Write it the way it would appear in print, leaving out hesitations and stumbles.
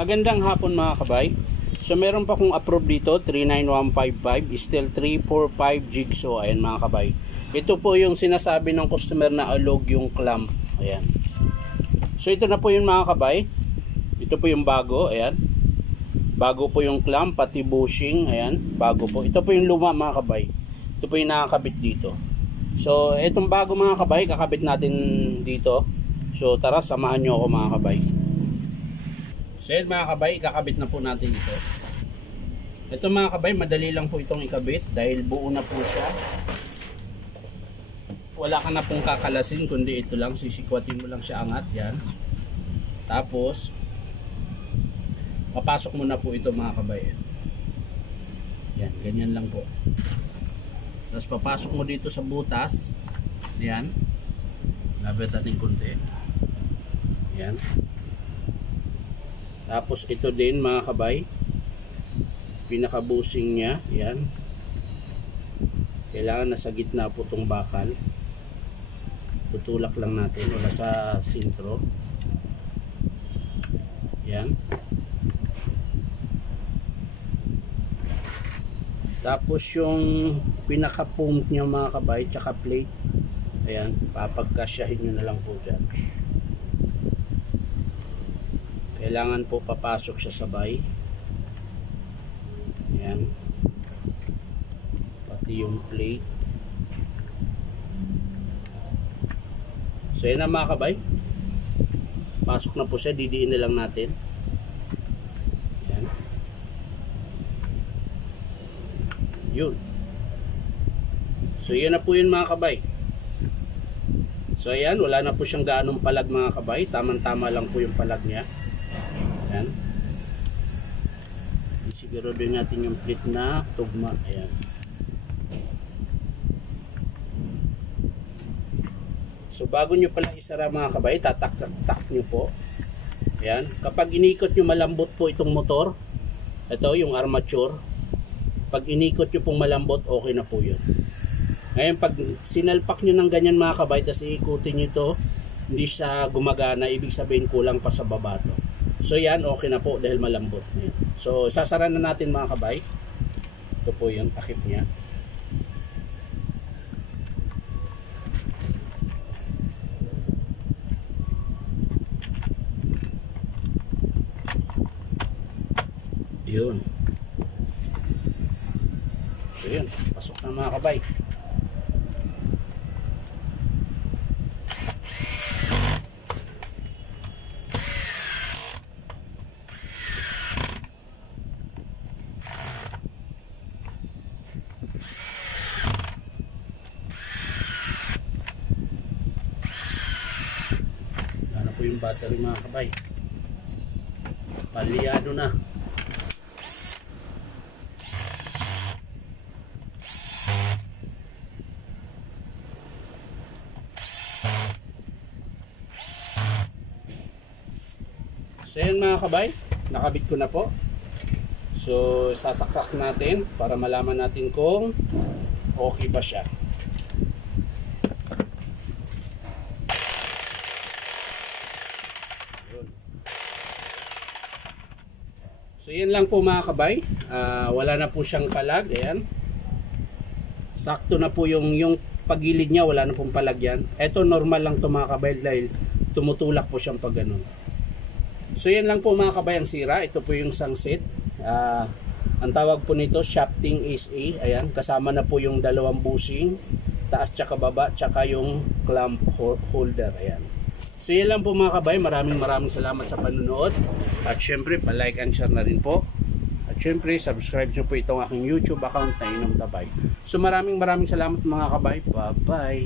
Magandang hapon mga kabay. So meron pa kong approve dito 39155, still 345 jigsaw. Ayan mga kabay. Ito po yung sinasabi ng customer na alog yung clamp. Ayan. So ito na po yung mga kabay. Ito po yung bago. Ayan. Bago po yung clamp pati bushing. Ayan. Bago po. Ito po yung luma mga kabay. Ito po yung nakakabit dito. So itong bago mga kabay, kakabit natin dito. So tara, samahan nyo ako mga kabay. So yun mga kabay, kakabit na po natin ito. Ito mga kabay, madali lang po itong ikabit dahil buo na po siya. Wala ka na pong kakalasin, kundi ito lang, sisikwatin mo lang siya angat, yan. Tapos papasok mo na po ito mga kabay. Yan, ganyan lang po. Tapos papasok mo dito sa butas. Yan. Labit natin konti. Yan. Tapos ito din mga kabay, pinaka-busing niya, yan. Kailangan nasa gitna po itong bakal. Tutulak lang natin, wala sa sintro. Yan. Tapos yung pinaka-pump niya mga kabay, tsaka plate, ayan, papagkasyahin nyo na lang po dyan. Kailangan po papasok siya sabay. Ayan. Pati yung plate. So yan na mga kabay. Pasok na po siya. Didiin na lang natin. Ayan. Yun. So yan na po yun mga kabay. So ayan. Wala na po siyang gaanong palag mga kabay. Tamang-tama lang po yung palag niya. Ayan. Siguro din natin yung plate na tugma. Ayan. So bago nyo pala isara mga kabay, tatak-tak nyo po. Ayan. Kapag inikot nyo malambot po itong motor, ito yung armature. Pag inikot nyo pong malambot, okay na po yun. Ngayon pag sinalpak nyo ng ganyan mga kabay, tapos iikutin nyo ito, hindi siya gumagana, ibig sabihin kulang pa sa baba to. So yan, okay na po dahil malambot. Ayan. So sasara na natin mga kabay. Ito po yung takip niya. Yun. So yun, pasok na mga kabay. Yung battery mga kabay, palyado na. So yan mga kabay, nakabit ko na po. So sasaksak natin para malaman natin kung okay ba siya. So yan lang po mga kabay. Wala na po siyang palag. Ayan. Sakto na po yung pagilid niya, wala na pong palag yan. Ito normal lang to mga kabay dahil tumutulak po siyang pag ganun. So yan lang po mga kabay ang sira. Ito po yung sangsit. Ang tawag po nito shafting SA. Ayan. Kasama na po yung dalawang bushing, taas tsaka baba, tsaka yung clamp holder. Ayan. So yan lang po mga kabay, maraming salamat sa panunood. At syempre pa-like and share na rin po. At syempre subscribe nyo po itong aking YouTube account na Inom Tabay. So maraming salamat mga kabay. Bye bye.